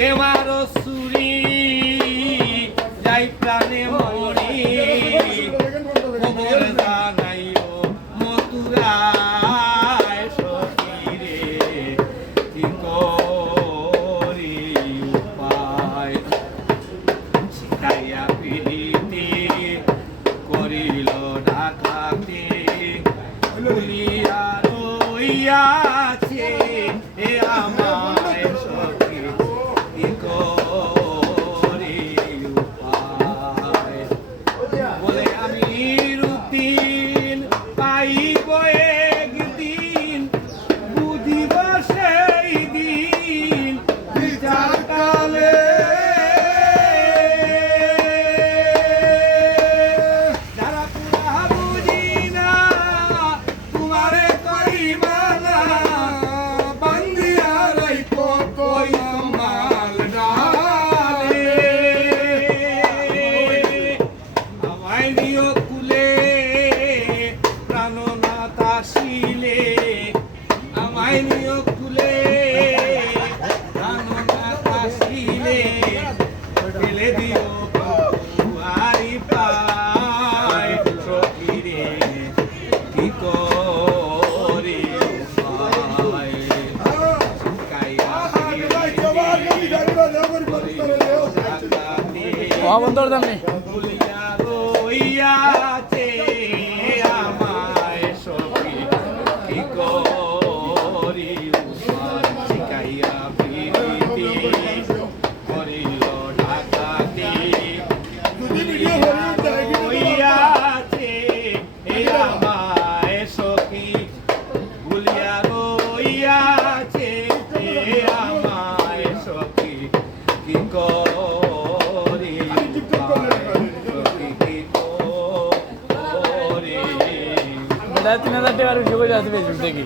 কেমারো সুরি যাই প্রাণে মরি খবর জানাইও মথুরায় সখী রে কি করি উপায় শিখাইয়া পিড়িতে করিল ডাকাতি ভুলিয়া রইয়াছে এ আমায় সখী কি করি উপায় বলে আমি রুদিন পাইব একদিন বুঝিব সেই দিন বিচার কালে যারা পুরা বুঝি না তোমারে করিবানা বান্দিয়া রইব কই মাল ডালে আমায় নিও কুলে প্রাণনাথ আসিলে আমায় নিও কুলে প্রাণনাথ আসিলে ফেলে দিও হারি পায় সখী রে কি করি উপায় শুকাইয়া মহাবন্দর দাম নেই ভুলিয়া রইয়াছে আমায় সখী কি করি উপায় শিখাইয়া প্রীতি করিল ডাকাতি রইয়াছে আমায় সখী ভুলিয়া রইয়াছে আমায় সখী কি করি সখী কি করি বেটা 3000 টাকার বেশি করে আসবে দেখি